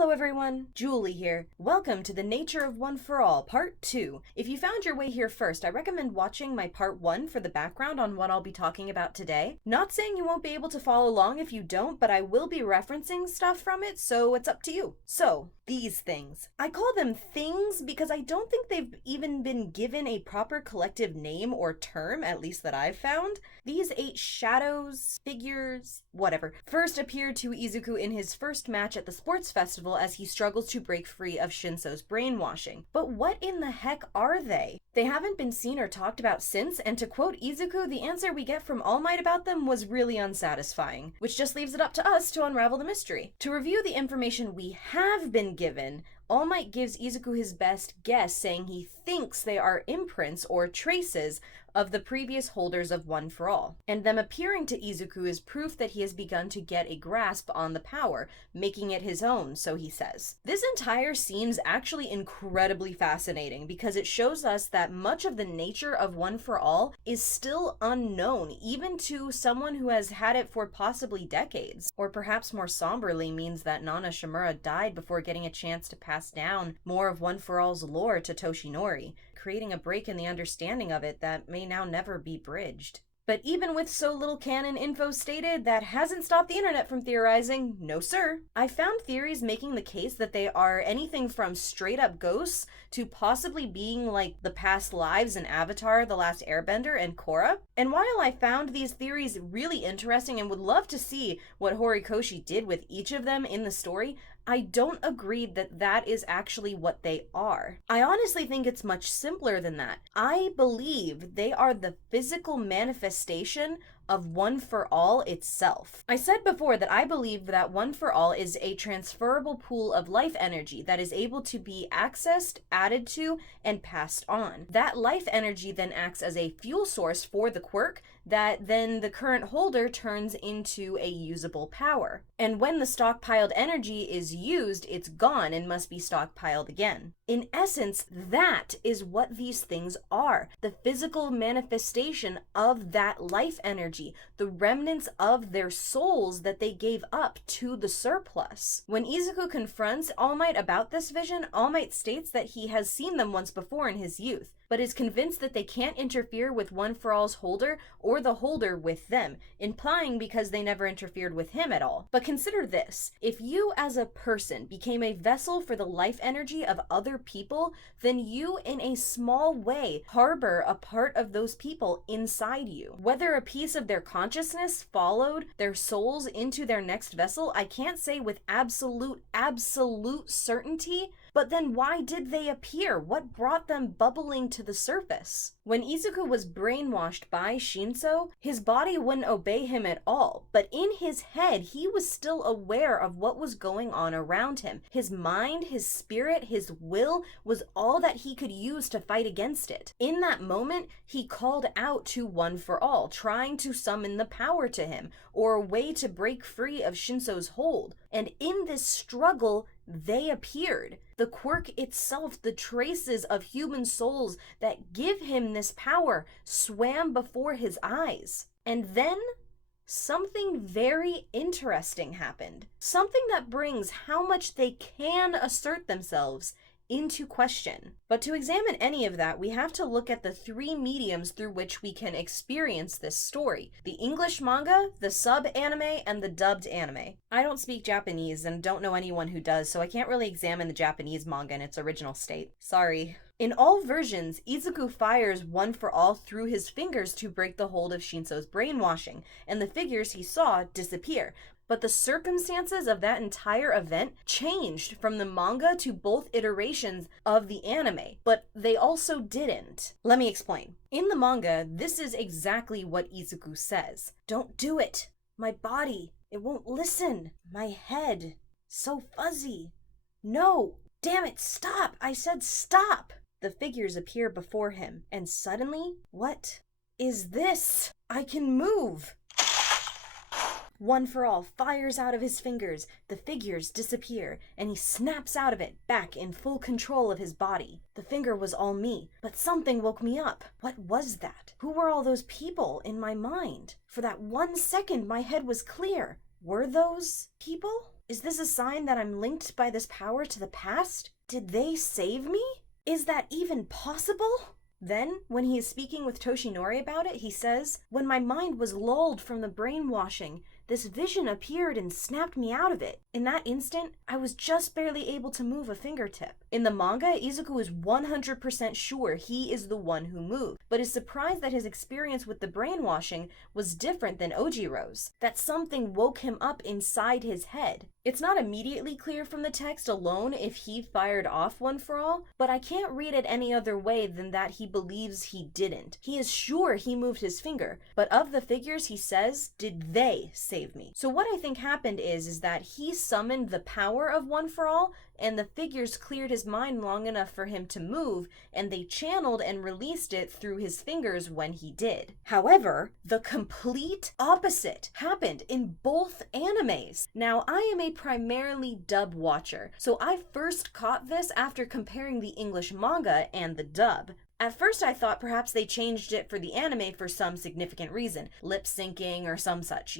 Hello everyone, Julie here. Welcome to The Nature of One for All, Part 2. If you found your way here first, I recommend watching my Part 1 for the background on what I'll be talking about today. Not saying you won't be able to follow along if you don't, but I will be referencing stuff from it, so it's up to you. So, these things. I call them things because I don't think they've even been given a proper collective name or term, at least that I've found. These 8 shadows, figures, whatever, first appeared to Izuku in his first match at the sports festival as he struggles to break free of Shinso's brainwashing. But what in the heck are they? They haven't been seen or talked about since, and to quote Izuku, the answer we get from All Might about them was really unsatisfying, which just leaves it up to us to unravel the mystery. To review the information we have been given, All Might gives Izuku his best guess, saying he thinks they are imprints or traces of the previous holders of One for All, and them appearing to Izuku is proof that he has begun to get a grasp on the power, making it his own, so he says. This entire scene's actually incredibly fascinating because it shows us that much of the nature of One for All is still unknown, even to someone who has had it for possibly decades. Or perhaps more somberly means that Nana Shimura died before getting a chance to pass down more of One for All's lore to Toshinori, creating a break in the understanding of it that may now never be bridged. But even with so little canon info stated, that hasn't stopped the internet from theorizing. No sir. I found theories making the case that they are anything from straight up ghosts to possibly being like the past lives in Avatar, The Last Airbender, and Korra. And while I found these theories really interesting and would love to see what Horikoshi did with each of them in the story, I don't agree that that is actually what they are. I honestly think it's much simpler than that. I believe they are the physical manifestation of One for All itself. I said before that I believe that One for All is a transferable pool of life energy that is able to be accessed, added to, and passed on. That life energy then acts as a fuel source for the quirk that then the current holder turns into a usable power. And when the stockpiled energy is used, it's gone and must be stockpiled again. In essence, that is what these things are. The physical manifestation of that life energy, the remnants of their souls that they gave up to the surplus. When Izuku confronts All Might about this vision, All Might states that he has seen them once before in his youth, but is convinced that they can't interfere with One for All's holder or the holder with them, implying because they never interfered with him at all. But consider this, if you as a person became a vessel for the life energy of other people, then you in a small way harbor a part of those people inside you. Whether a piece of their consciousness followed their souls into their next vessel, I can't say with absolute certainty. But then why did they appear? What brought them bubbling to the surface? When Izuku was brainwashed by Shinso, his body wouldn't obey him at all, but in his head, he was still aware of what was going on around him. His mind, his spirit, his will was all that he could use to fight against it. In that moment, he called out to One for All, trying to summon the power to him, or a way to break free of Shinso's hold. And in this struggle, they appeared. The quirk itself, the traces of human souls that give him this power, swam before his eyes. And then something very interesting happened. Something that brings how much they can assert themselves into question. But to examine any of that, we have to look at the 3 mediums through which we can experience this story: the English manga, the sub-anime, and the dubbed anime. I don't speak Japanese and don't know anyone who does, so I can't really examine the Japanese manga in its original state. Sorry. In all versions, Izuku fires One for All through his fingers to break the hold of Shinso's brainwashing, and the figures he saw disappear. But the circumstances of that entire event changed from the manga to both iterations of the anime, but they also didn't. Let me explain. In the manga, this is exactly what Izuku says. Don't do it. My body, it won't listen. My head, so fuzzy. No, damn it, stop. I said stop. The figures appear before him, and suddenly, what is this? I can move. One for All fires out of his fingers, the figures disappear, and he snaps out of it, back in full control of his body. The finger was all me, but something woke me up. What was that? Who were all those people in my mind? For that 1 second, my head was clear. Were those people? Is this a sign that I'm linked by this power to the past? Did they save me? Is that even possible? Then, when he is speaking with Toshinori about it, he says, "When my mind was lulled from the brainwashing, this vision appeared and snapped me out of it. In that instant, I was just barely able to move a fingertip." In the manga, Izuku is 100% sure he is the one who moved, but is surprised that his experience with the brainwashing was different than Ojiro's, that something woke him up inside his head. It's not immediately clear from the text alone if he fired off One for All, but I can't read it any other way than that he believes he didn't. He is sure he moved his finger, but of the figures he says, did they save me? So what I think happened is that he summoned the power of One for All, and the figures cleared his mind long enough for him to move, and they channeled and released it through his fingers when he did. However, the complete opposite happened in both animes. Now, I am a primarily dub watcher, so I first caught this after comparing the English manga and the dub. At first I thought perhaps they changed it for the anime for some significant reason, lip syncing or some such,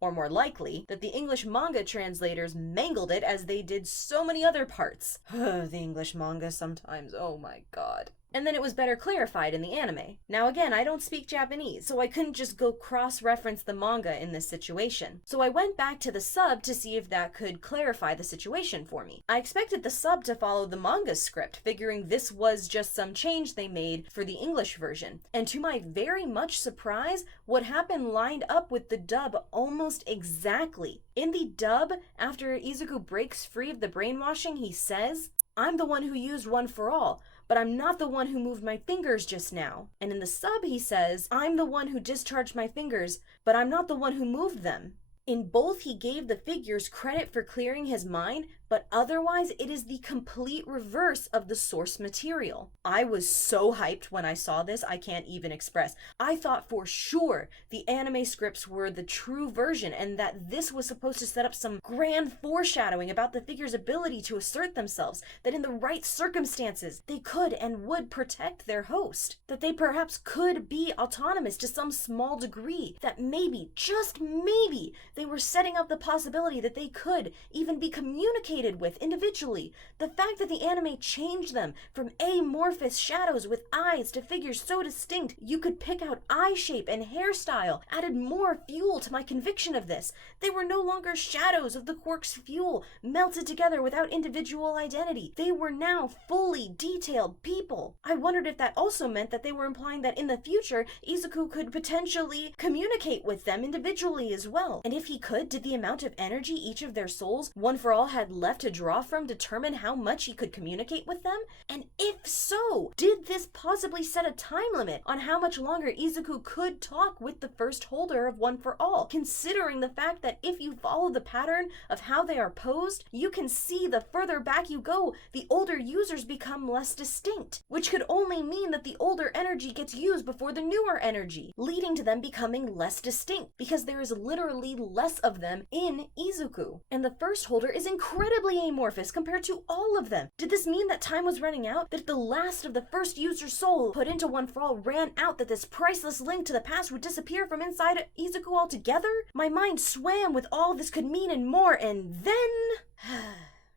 Or more likely, that the English manga translators mangled it as they did so many other parts. The English manga sometimes, oh my god. And then it was better clarified in the anime. Now again, I don't speak Japanese, so I couldn't just go cross-reference the manga in this situation. So I went back to the sub to see if that could clarify the situation for me. I expected the sub to follow the manga script, figuring this was just some change they made for the English version. And to my very much surprise, what happened lined up with the dub almost exactly. In the dub, after Izuku breaks free of the brainwashing, he says, "I'm the one who used One for All, but I'm not the one who moved my fingers just now." And in the sub he says, "I'm the one who discharged my fingers, but I'm not the one who moved them." In both, he gave the figures credit for clearing his mind, but otherwise it is the complete reverse of the source material. I was so hyped when I saw this, I can't even express. I thought for sure the anime scripts were the true version and that this was supposed to set up some grand foreshadowing about the figures' ability to assert themselves, that in the right circumstances they could and would protect their host, that they perhaps could be autonomous to some small degree, that maybe, just maybe, they were setting up the possibility that they could even be communicated with individually. The fact that the anime changed them from amorphous shadows with eyes to figures so distinct you could pick out eye shape and hairstyle added more fuel to my conviction of this. They were no longer shadows of the quirk's fuel melted together without individual identity. They were now fully detailed people. I wondered if that also meant that they were implying that in the future Izuku could potentially communicate with them individually as well. And if he could, did the amount of energy each of their souls, One for All, had left to draw from determine how much he could communicate with them? And if so, did this possibly set a time limit on how much longer Izuku could talk with the first holder of One for All, considering the fact that if you follow the pattern of how they are posed, you can see the further back you go, the older users become less distinct, which could only mean that the older energy gets used before the newer energy, leading to them becoming less distinct, because there is literally less of them in Izuku. And the first holder is incredibly amorphous compared to all of them. Did this mean that time was running out? That if the last of the first user's soul put into One for All ran out, that this priceless link to the past would disappear from inside Izuku altogether? My mind swam with all this could mean and more, and then...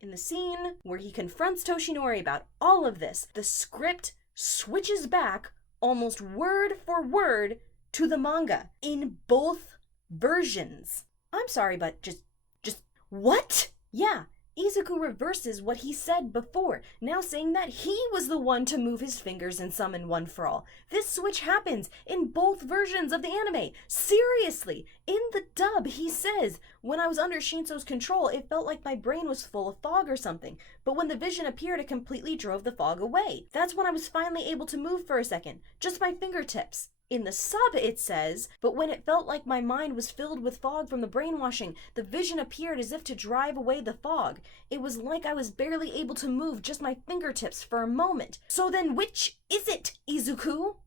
in the scene where he confronts Toshinori about all of this, the script switches back almost word for word to the manga in both versions. I'm sorry, but just what? Yeah, Izuku reverses what he said before, now saying that he was the one to move his fingers and summon One for All. This switch happens in both versions of the anime. Seriously, in the dub he says, "When I was under Shinso's control, it felt like my brain was full of fog or something, but when the vision appeared, it completely drove the fog away. That's when I was finally able to move for a second, just my fingertips." In the sub it says, "But when it felt like my mind was filled with fog from the brainwashing, the vision appeared as if to drive away the fog. It was like I was barely able to move just my fingertips for a moment. So then which is it, Izuku?"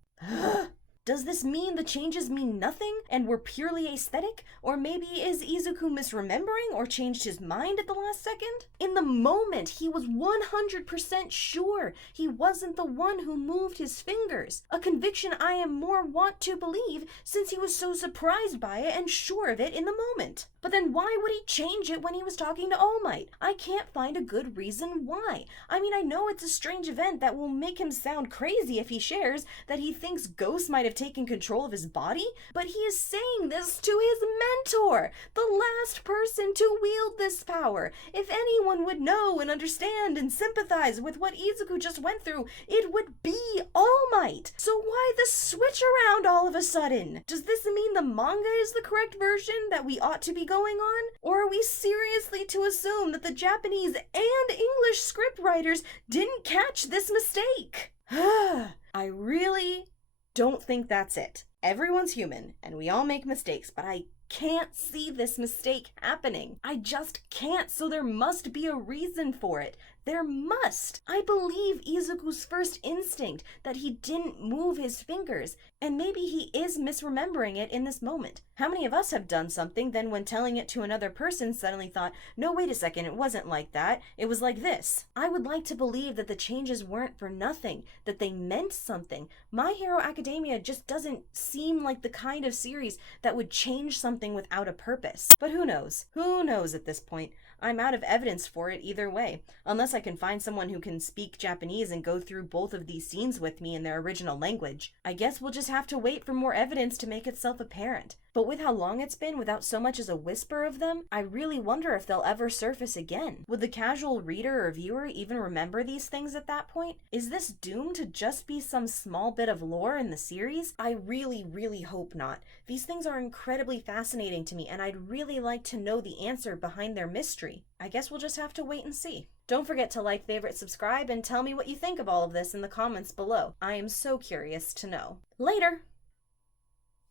Does this mean the changes mean nothing and were purely aesthetic? Or maybe is Izuku misremembering or changed his mind at the last second? In the moment, he was 100% sure he wasn't the one who moved his fingers, a conviction I am more wont to believe since he was so surprised by it and sure of it in the moment. But then why would he change it when he was talking to All Might? I can't find a good reason why. I mean, I know it's a strange event that will make him sound crazy if he shares that he thinks ghosts might have taken control of his body, but he is saying this to his mentor, the last person to wield this power. If anyone would know and understand and sympathize with what Izuku just went through, it would be All Might. So why the switch around all of a sudden? Does this mean the manga is the correct version that we ought to be going on? Or are we seriously to assume that the Japanese and English script writers didn't catch this mistake? I really don't think that's it. Everyone's human, and we all make mistakes, but I can't see this mistake happening. I just can't, so there must be a reason for it. There must. I believe Izuku's first instinct that he didn't move his fingers, and maybe he is misremembering it in this moment. How many of us have done something, then when telling it to another person suddenly thought, no, wait a second, it wasn't like that, it was like this. I would like to believe that the changes weren't for nothing, that they meant something. My Hero Academia just doesn't seem like the kind of series that would change something without a purpose. But who knows? Who knows at this point? I'm out of evidence for it either way, unless I can find someone who can speak Japanese and go through both of these scenes with me in their original language. I guess we'll just have to wait for more evidence to make itself apparent. But with how long it's been without so much as a whisper of them, I really wonder if they'll ever surface again. Would the casual reader or viewer even remember these things at that point? Is this doomed to just be some small bit of lore in the series? I really hope not. These things are incredibly fascinating to me, and I'd really like to know the answer behind their mystery. I guess we'll just have to wait and see. Don't forget to like, favorite, subscribe, and tell me what you think of all of this in the comments below. I am so curious to know. Later!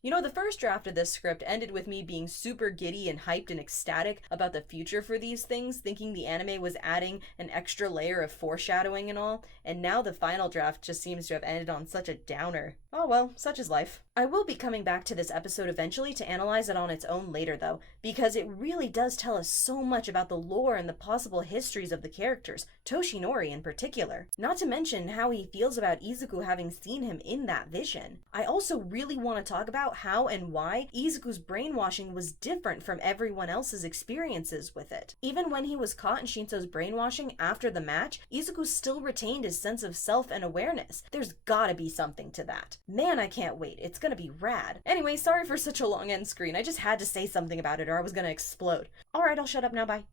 You know, the first draft of this script ended with me being super giddy and hyped and ecstatic about the future for these things, thinking the anime was adding an extra layer of foreshadowing and all, and now the final draft just seems to have ended on such a downer. Oh well, such is life. I will be coming back to this episode eventually to analyze it on its own later though, because it really does tell us so much about the lore and the possible histories of the characters, Toshinori in particular. Not to mention how he feels about Izuku having seen him in that vision. I also really want to talk about how and why Izuku's brainwashing was different from everyone else's experiences with it. Even when he was caught in Shinso's brainwashing after the match, Izuku still retained his sense of self and awareness. There's gotta be something to that. Man, I can't wait. It's gonna be rad. Anyway, sorry for such a long end screen. I just had to say something about it or I was gonna explode. Alright, I'll shut up now, bye.